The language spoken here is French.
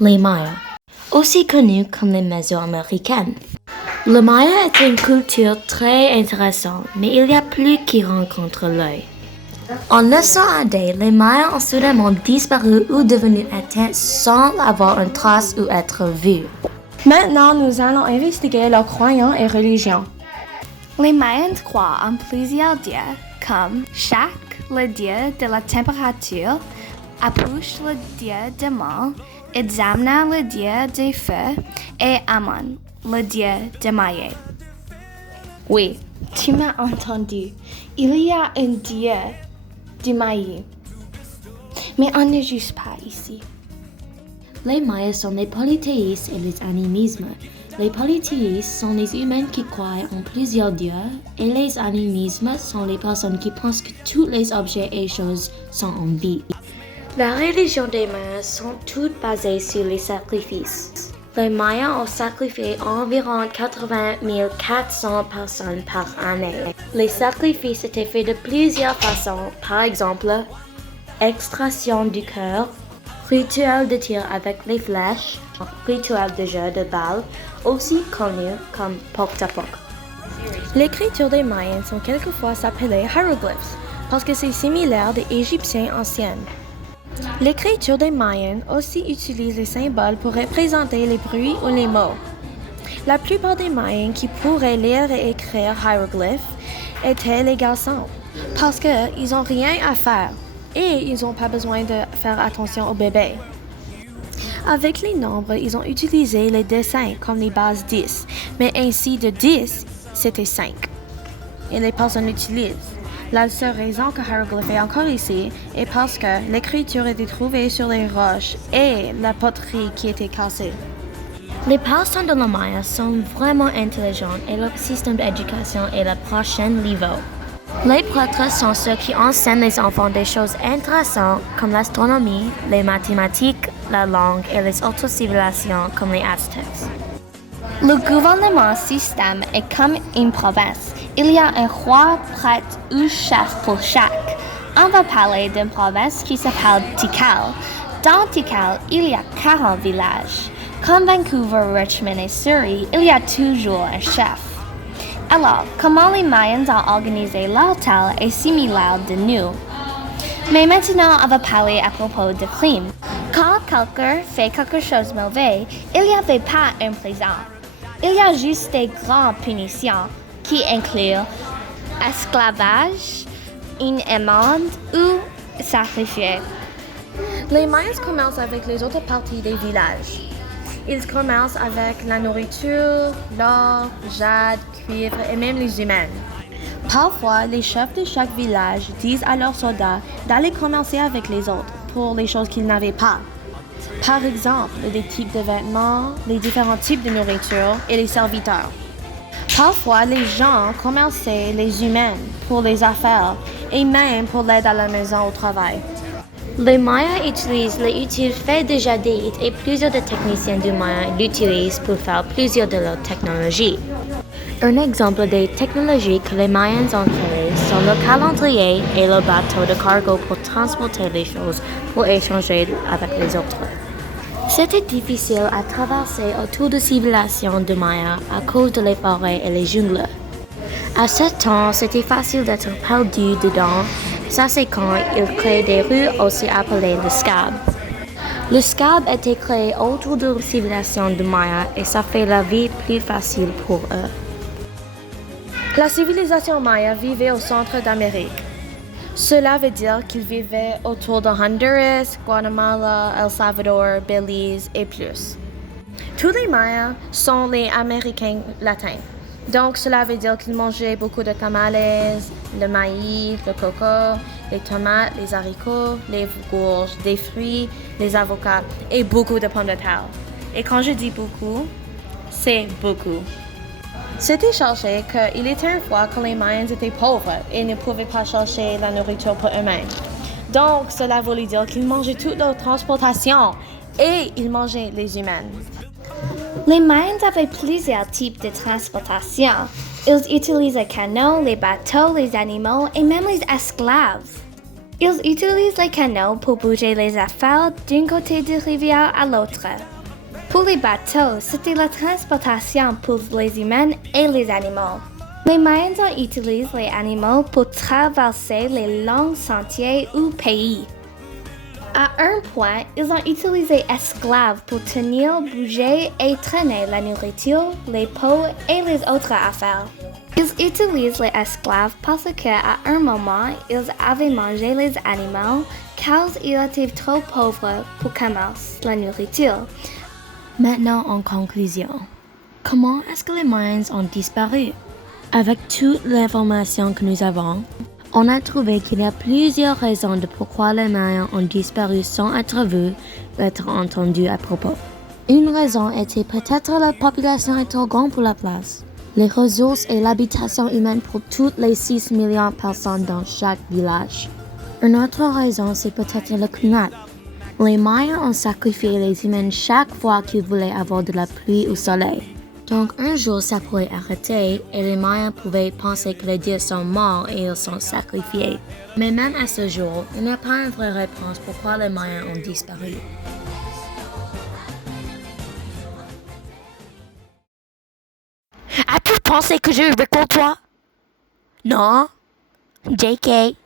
Les Mayas, aussi connus comme les Mésoaméricaines. Le Maya est une culture très intéressante, mais il y a plus qui rencontre l'œil. En 900 AD, les Mayas ont soudainement disparu ou devenu éteints sans avoir une trace ou être vus. Maintenant, nous allons investiguer leurs croyances et religions. Les Mayans croient en plusieurs dieux, comme Shak, le dieu de la température, Apush, le dieu des mâles, Itzamna, le dieu des feux, et Amon, le dieu des mailles. Oui, tu m'as entendu. Il y a un dieu du maillet. Mais on ne juge pas ici. Les Mayas sont les polythéistes et les animismes. Les polythéistes sont les humains qui croient en plusieurs dieux et les animismes sont les personnes qui pensent que tous les objets et choses sont en vie. La religion des Mayas sont toutes basées sur les sacrifices. Les Mayas ont sacrifié environ 80 400 personnes par année. Les sacrifices étaient faits de plusieurs façons, par exemple, extraction du cœur, rituel de tir avec les flèches, rituel de jeu de balle, aussi connu comme Pok-Tapok. L'écriture des Mayens sont quelquefois appelées hiéroglyphes parce que c'est similaire des Égyptiens anciens. L'écriture des Mayens aussi utilise les symboles pour représenter les bruits ou les mots. La plupart des Mayens qui pourraient lire et écrire hiéroglyphes étaient les garçons parce qu'ils n'ont rien à faire et ils n'ont pas besoin de faire attention aux bébés. Avec les nombres, ils ont utilisé les dessins comme les bases 10, mais ainsi de 10, c'était 5. Et les personnes l'utilisent. La seule raison que hiéroglyphe est encore ici est parce que l'écriture était trouvée sur les roches et la poterie qui était cassée. Les personnes de la Maya sont vraiment intelligentes et leur système d'éducation est le prochain niveau. Les prêtres sont ceux qui enseignent les enfants des choses intéressantes comme l'astronomie, les mathématiques, la langue et les autres civilisations comme les Aztèques. Le gouvernement système est comme une province. Il y a un roi, prêtre ou chef pour chaque. On va parler d'une province qui s'appelle Tikal. Dans Tikal, il y a 40 villages. Comme Vancouver, Richmond et Surrey, il y a toujours un chef. Alors, comment les Mayans ont organisé leur tel est similaire de nous. Mais maintenant, on va parler à propos de crime. Quand quelqu'un fait quelque chose de mauvais, il n'y avait pas une prison. Il y a juste des grandes punitions qui incluent esclavage, une amende ou sacrifice. Les Mayas commencent avec les autres parties des villages. Ils commencent avec la nourriture, l'or, jade, cuivre et même les humains. Parfois, les chefs de chaque village disent à leurs soldats d'aller commencer avec les autres pour les choses qu'ils n'avaient pas. Par exemple, les types de vêtements, les différents types de nourriture et les serviteurs. Parfois, les gens commençaient les humains pour les affaires et même pour l'aide à la maison au travail. Les Mayas utilisent les outils faits de jadid et plusieurs des techniciens du Maya l'utilisent pour faire plusieurs de leurs technologies. Un exemple des technologies que les Mayans ont créées sont le calendrier et le bateau de cargo pour transporter les choses pour échanger avec les autres. C'était difficile à traverser autour de civilisations de Maya à cause de les forêts et les jungles. À ce temps, c'était facile d'être perdu dedans. Ça, c'est quand ils créaient des rues aussi appelées le scab. Le scab était créé autour de la civilisation de Maya et ça fait la vie plus facile pour eux. La civilisation Maya vivait au centre d'Amérique. Cela veut dire qu'ils vivaient autour de Honduras, Guatemala, El Salvador, Belize et plus. Tous les Mayas sont les Américains latins. Donc, cela veut dire qu'ils mangeaient beaucoup de tamales, le maïs, le coco, les tomates, les haricots, les gourdes, des fruits, les avocats et beaucoup de pommes de terre. Et quand je dis beaucoup, c'est beaucoup. C'était cherché qu'il était une fois que les Mayans étaient pauvres et ne pouvaient pas chercher la nourriture pour eux-mêmes. Donc, cela voulait dire qu'ils mangeaient toute leur transportation et ils mangeaient les humains. Les Mayans avaient plusieurs types de transportation. Ils utilisaient les canots, les bateaux, les animaux et même les esclaves. Ils utilisent les canaux pour bouger les affaires d'un côté de rivière à l'autre. Pour les bateaux, c'était la transportation pour les humains et les animaux. Les Mayans utilisent les animaux pour traverser les longs sentiers ou pays. À un point, ils ont utilisé esclaves pour tenir, bouger et traîner la nourriture, les pots et les autres affaires. Ils utilisent les esclaves parce qu'à un moment, ils avaient mangé les animaux car ils étaient trop pauvres pour commencer la nourriture. Maintenant, en conclusion, comment est-ce que les Mayans ont disparu? Avec toute l'information que nous avons, on a trouvé qu'il y a plusieurs raisons de pourquoi les Mayans ont disparu sans être vus ou être entendus à propos. Une raison était peut-être la population est trop grande pour la place, les ressources et l'habitation humaine pour toutes les 6 millions de personnes dans chaque village. Une autre raison, c'est peut-être le climat. Les Mayas ont sacrifié les humains chaque fois qu'ils voulaient avoir de la pluie ou soleil. Donc un jour ça pourrait arrêter et les Mayas pouvaient penser que les dieux sont morts et ils sont sacrifiés. Mais même à ce jour, il n'y a pas une vraie réponse pourquoi les Mayas ont disparu. As-tu pensé que je vais contre toi? Non? JK.